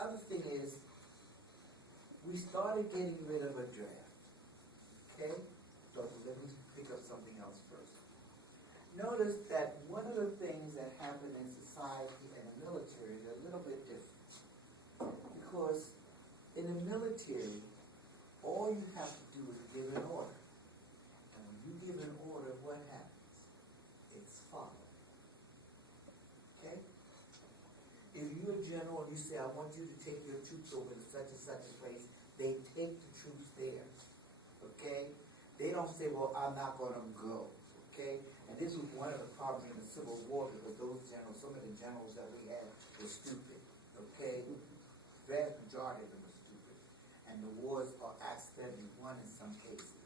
other thing is, we started getting rid of a draft. Okay? So let me pick up something else first. Notice that one of the things that happen in society and the military is a little bit different. Because in the military, all you have to do is give an order. And when you give an order, what happens? It's followed. Okay? If you're a general and you say, I want you to take your troops over to such and such a place, they take the troops there. Okay? They don't say, well, I'm not going to go. Okay? And this was one of the problems in the Civil War, because those generals, some of the generals that we had were stupid. Okay? The vast majority of them were stupid. And the wars are accidentally won in some cases.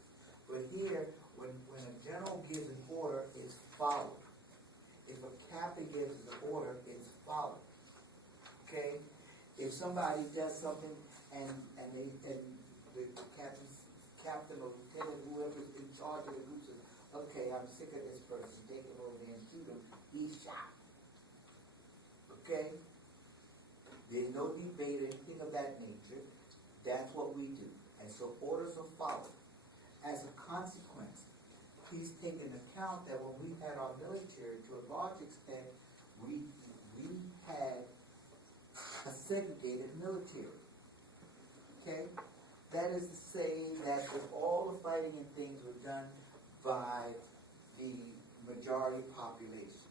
But here, when a general gives an order, it's followed. If a captain gives an order, it's followed. Okay? If somebody does something and the captain or lieutenant, whoever's in charge of the group says, okay, I'm sick of this person, take him over there and shoot him, he's shot. Okay? There's no debate or anything of that nature. That's what we do. And so orders are followed. As a consequence, please take into account that when we had our military, to a large extent, we had a segregated military. Okay? That is to say that if all the fighting and things were done by the majority population.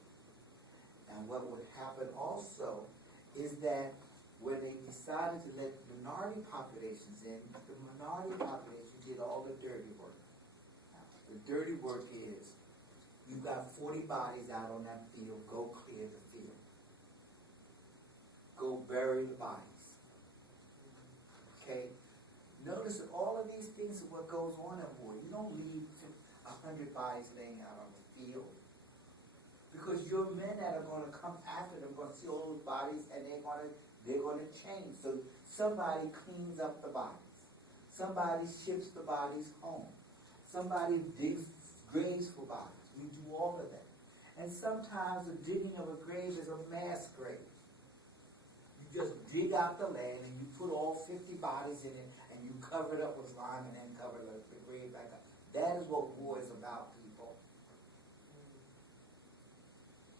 And what would happen also is that when they decided to let minority populations in, the minority population did all the dirty work. The dirty work is, you've got 40 bodies out on that field, go clear the field. Go bury the bodies. Okay? Notice that all of these things are what goes on in war. You don't leave 100 bodies laying out on the field. Because your men that are going to come after them are going to see all those bodies and they're going to change. So somebody cleans up the bodies. Somebody ships the bodies home. Somebody digs graves for bodies. We do all of that. And sometimes the digging of a grave is a mass grave. You just dig out the land and you put all 50 bodies in it and you cover it up with lime and then cover the grave back up. That is what war is about, people.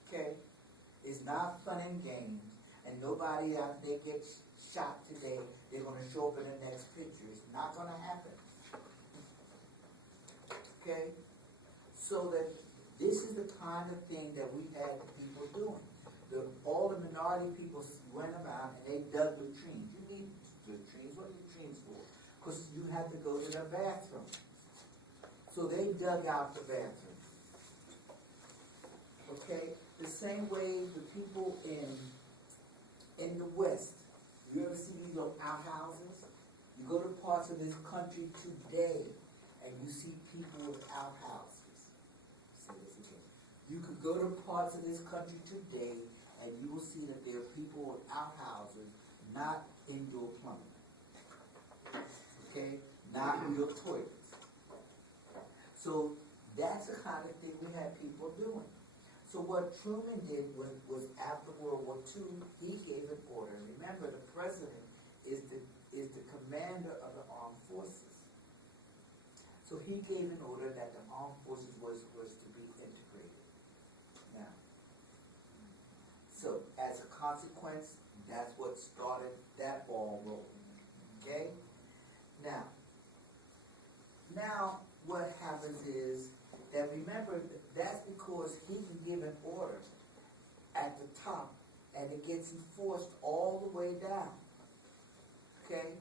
Okay? It's not fun and games. And nobody out there gets shot today, they're going to show up in the next picture. It's not going to happen. Okay? So that this is the kind of thing that we had the people doing. All the minority people went around and they dug latrines. You need latrines. What are latrines for? Because you have to go to the bathroom. So they dug out the bathroom. Okay? The same way the people in the West, you ever see these little outhouses? You go to parts of this country today and you see people with outhouses. Say this again. You could go to parts of this country today and you will see that there are people with outhouses, not indoor plumbing. Okay? Not real toilets. So that's the kind of thing we had people doing. So what Truman did was after World War II, he gave an order. Remember, the president is the commander of the armed forces. So he gave an order that the armed forces was to be integrated. Now, so as a consequence, that's what started that ball rolling. Okay? Now what happens is that, remember, that's because he can give an order at the top and it gets enforced all the way down. Okay?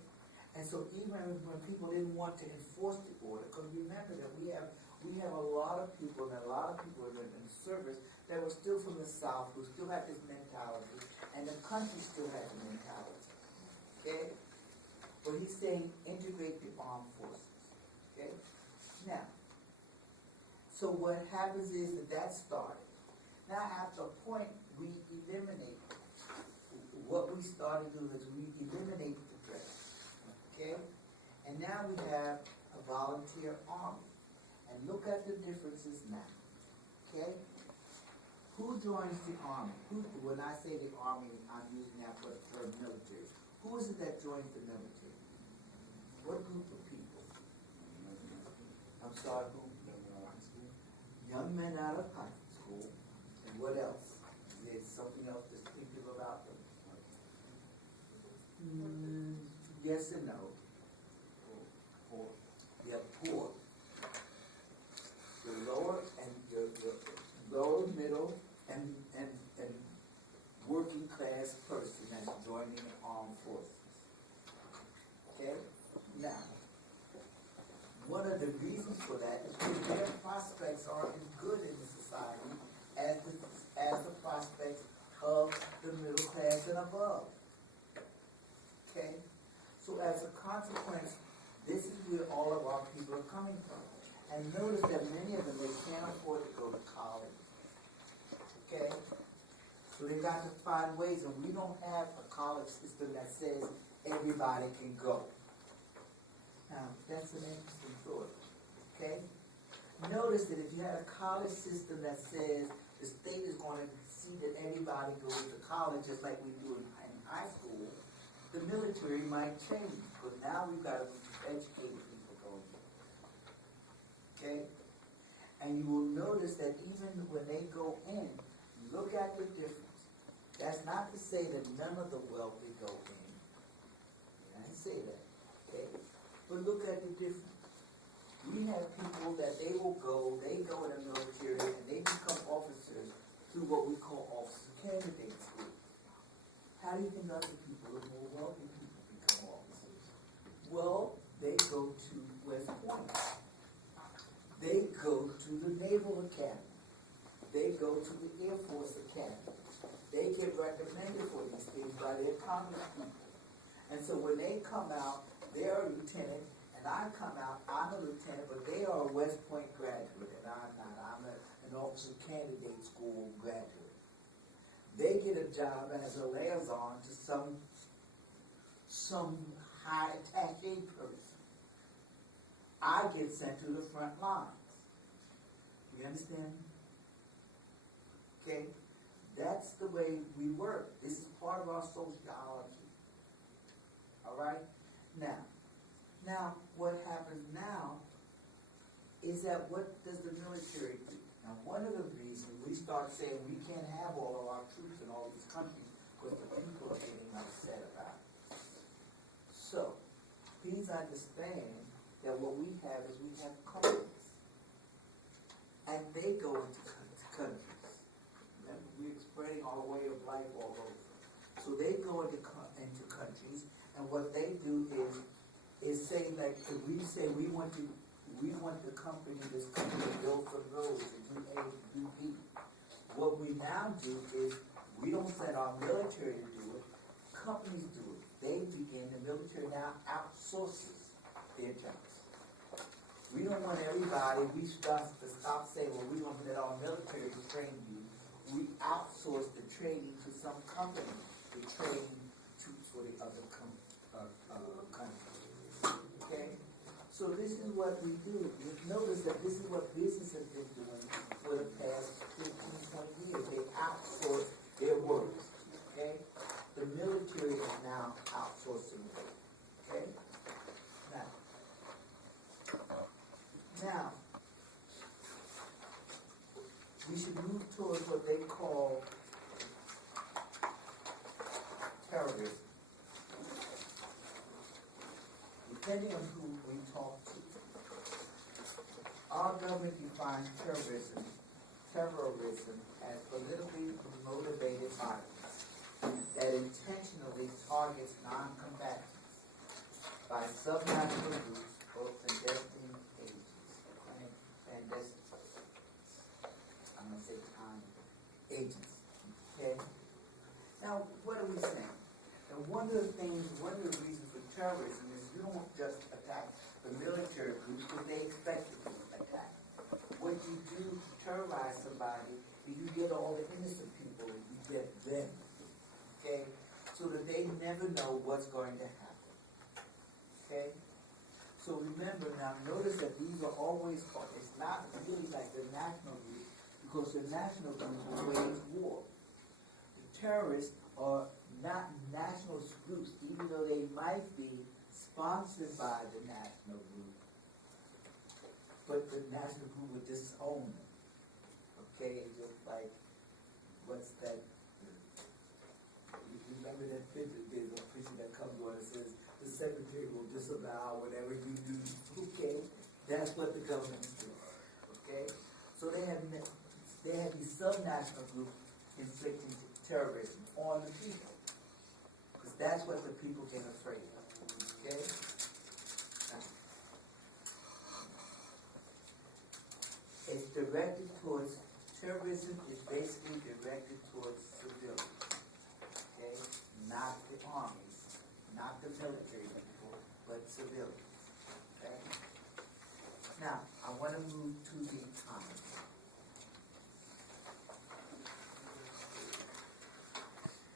And so even when people didn't want to enforce the order, because remember that we have a lot of people, and a lot of people in the service that were still from the South, who still had this mentality, and the country still had the mentality. Okay? But he's saying integrate the armed forces. Okay? Now, so what happens is that started. Now, after a point, we eliminate. What we started doing is we eliminate the dress. Okay? And now we have a volunteer army. And look at the differences now. Okay? Who joins the army? When I say the army, I'm using that for the term military. Who is it that joins the military? What group of people? I'm sorry, who? Young men out of high school. And what else? Is there something else distinctive about them? Yes and no. Poor. Yeah, poor. The lower and your lower, middle, and working class person that's joining the armed forces. Okay? Now, one of the reasons for that is because their prospects aren't as good in the society as the prospects of the middle class and above. Okay? So as a consequence, this is where all of our people are coming from. And notice that many of them, they can't afford to go to college. Okay? So they got to find ways, and we don't have a college system that says everybody can go. Now, that's an interesting thought. Okay? Notice that if you had a college system that says the state is going to see that everybody goes to college just like we do in high school, the military might change. Because now we've got to educate people going. Okay? And you will notice that even when they go in, look at the difference. That's not to say that none of the wealthy go in. I didn't say that. Okay? But look at the difference. We have people that they go in the military, and they become officers through what we call officer candidate school. How do you think other people, the more wealthy people, become officers? Well, they go to West Point. They go to the Naval Academy. They go to the Air Force Academy. They get recommended for these things by their Congress people. And so when they come out, they're a lieutenant, and I come out, I'm a lieutenant, but they are a West Point graduate, and I'm not. I'm an officer candidate school graduate. They get a job as a liaison to some high attaché person. I get sent to the front lines. You understand? Okay? That's the way we work. This is part of our sociology. All right? Now, what happens now is that what does the military do? Now, one of the reasons we start saying we can't have all of our troops in all these countries because the people are getting upset about it. So, please understand that what we have is we have companies. And they go into countries. Remember, we're spreading our way of life all over. So they go into countries, and what they do is say, like, if we say we want the company, this company to build some roads and do A and do B. What we now do is we don't send our military to do it. Companies do it. The military now outsources their jobs. We don't want everybody, we stop saying, well, we don't let our military train you. We outsource the training to some company to train troops for the other countries. Okay? So this is what we do. Notice that this is what business has been doing for the past 15, 20 years. They outsource their work. Okay? The military is now outsourcing it. Okay? Now, we should move towards what they call terrorism. Depending on who we talk to, our government defines terrorism as politically motivated violence that intentionally targets non-combatants by subnational groups or clandestine agents. I'm going to say agents. Okay? Now, what are we saying? And one of the reasons for terrorism is you don't just attack the military groups because they expect you to attack. What you do to terrorize somebody is you get all the innocent people and you get them. Okay? So that they never know what's going to happen. Okay? So remember now, notice that these are always, it's not really like the national group, because the national group wage war. The terrorists are not national groups, even though might be sponsored by the national group, but the national group would disown them. Okay, just like, what's that? You remember that picture? There's a picture that comes on and says, the secretary will disavow whatever you do. Okay, that's what the government do. Okay, so they had these subnational groups inflicting terrorism on the people, because that's what the people get afraid of. Okay. It's directed towards, terrorism is basically directed towards civilians, okay? Not the armies, not the military people, but civilians.